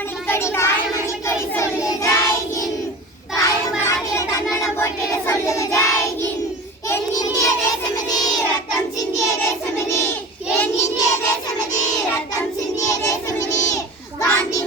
மணிக்கடி தாய்மணிக்கடி சொல்லு ஜெய் ஹிந்த். தாயும் காட்டிய தன்னலம் போற்றிட சொல்லு ஜெய் ஹிந்த். என் இந்திய தேசமிது ரத்தம் சிந்திய தேசமிது. என் இந்திய தேசமிது ரத்தம் சிந்திய தேசமிது. காந்தி